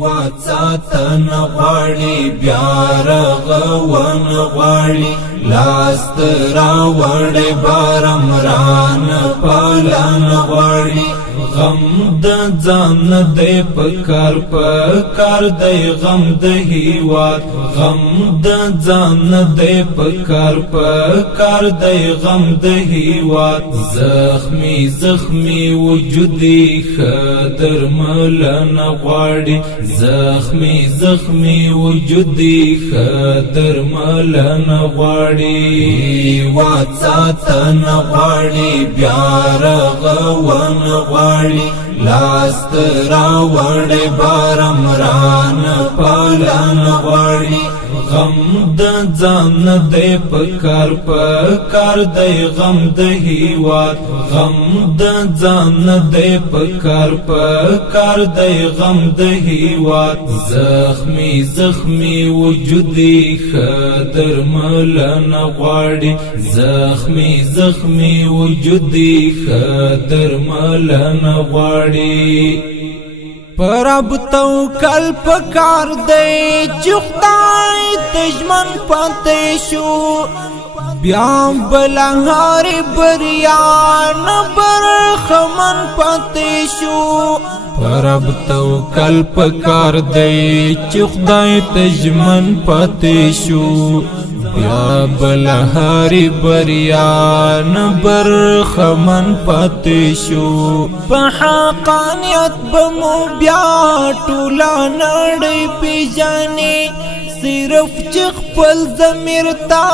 هیواد ساتن غواړي بیا رغون غواړي لاس راوړې بارمران پالن غواړي غم د ځان دې پکار دی غم د هیواد غم د ځان دې پکار دی غم د هیواد زخمی وجودي خدر ملن غواړي زخمی وجودي خدر ملن غواړي هیواد ساتن غواړي بیا رغون غواړي لاس راوړې بارمران پالن غواړي غم د ځان دې پکار دی غم د هیواد غم د ځان دې پکار دی غم د هیواد زخمی وجودي خدر ملن غواړي زخمی وجودي خدر ملن غواړي پرب توکل پکار دی چې خدای دشمن پاتې شو بیا بلهار بریان برخمن پاتې شو پرب توکل پکار دی چې خدای دشمن پاتې شو بیا بلهاری بریان برخمن پاتې شو په حقانیت بمو بیا ټوله نړۍ پیژني صرف چې خپل ضمیر تا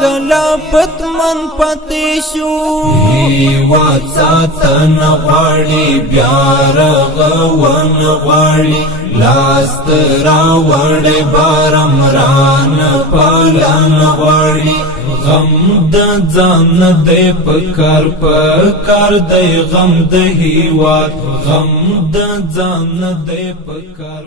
کله پتمن پاتې شو هیواد ساتن غواړي بیا رغون غواړي لاس راوړې بارمران پالن غواړي غم د ځان دې پکار دی غم د هیواد غم د ځان دې پکار